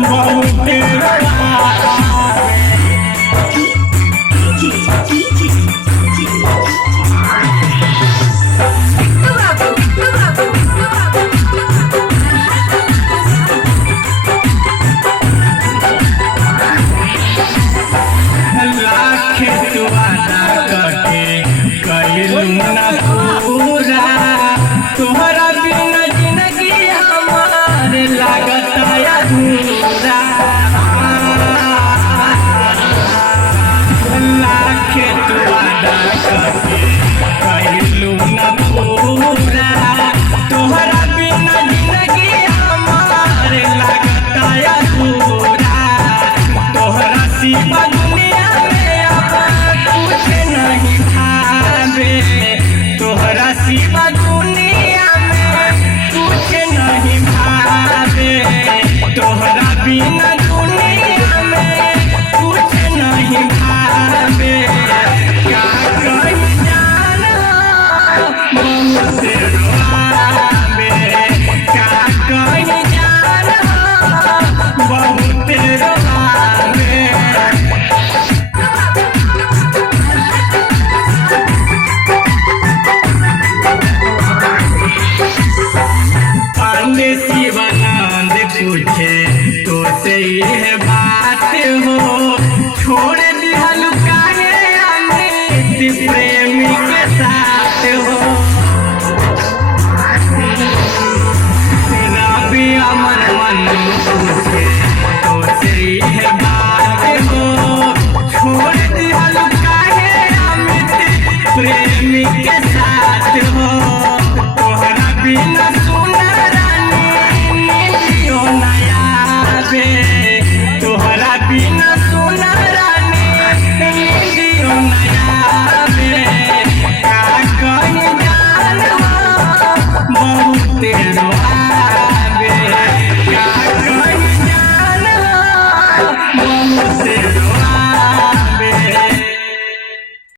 बहुत तोहरा बिना जिंदगी हमार लागता अधूरा। लाखे तू वादा करके कइलू ना पूरा, तोहरा बिना जिंदगी हमार लागता अधूरा। तोहरा सिवा दुनिया में अब कुछ नहीं भावे, तोहरा सिवा तोहरा बिना दुनिया में कुछ नहीं भावे। क्या कही जाना बहुत रोआवे, क्या कही जाना बहुत रोआवे। पांडे शिवानंद पूछे तो से यह बात हो, छोड़